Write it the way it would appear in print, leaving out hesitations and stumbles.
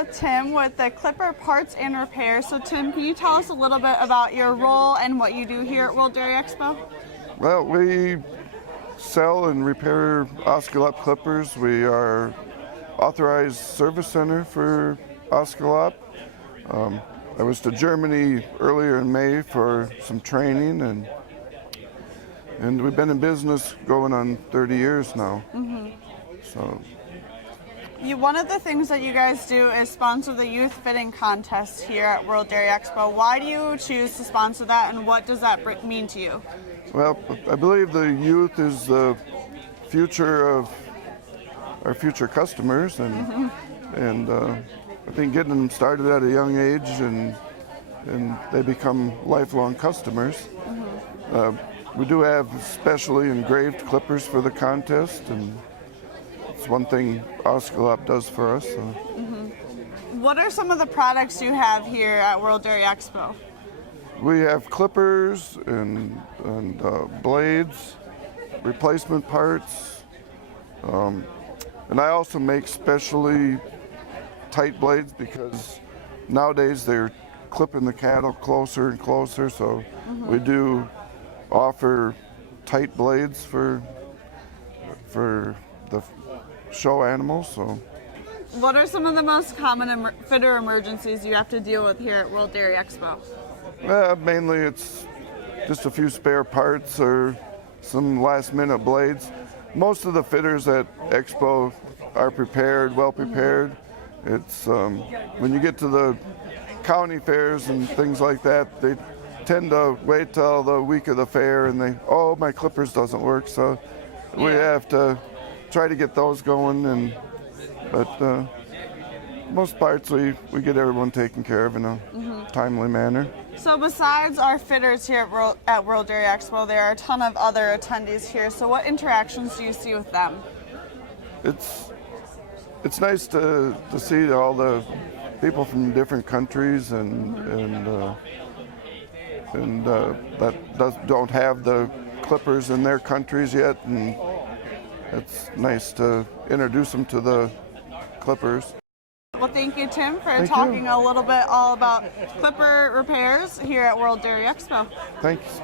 with Tim with the Clipper Parts and Repair. So Tim, can you tell us a little bit about your role and what you do here at World Dairy Expo? Well, we sell and repair Osculop clippers. We are authorized service center for Osculop. I was to Germany earlier in May for some training, and we've been in business going on 30 years now. So. One of the things that you guys do is sponsor the youth fitting contest here at World Dairy Expo. Why do you choose to sponsor that, and what does that mean to you? Well, I believe the youth is the future of our future customers, and I think getting them started at a young age and they become lifelong customers. We do have specially engraved clippers for the contest, and it's one thing Osculop does for us. So. What are some of the products you have here at World Dairy Expo? We have clippers and blades, replacement parts, and I also make specially tight blades because nowadays they're clipping the cattle closer and closer, so we do offer tight blades for the show animals. So, what are some of the most common fitter emergencies you have to deal with here at World Dairy Expo? Mainly it's just a few spare parts or some last-minute blades. Most of the fitters at Expo are prepared, well prepared. It's when you get to the county fairs and things like that, they tend to wait till the week of the fair and my clippers doesn't work, so we have to try to get those going, but most parts we get everyone taken care of in a timely manner. So besides our fitters here at World Dairy Expo, there are a ton of other attendees here. So what interactions do you see with them? It's nice to see all the people from different countries and that don't have the clippers in their countries yet, and it's nice to introduce them to the clippers. Well, thank you, Tim, for talking a little bit all about clipper repairs here at World Dairy Expo. Thanks.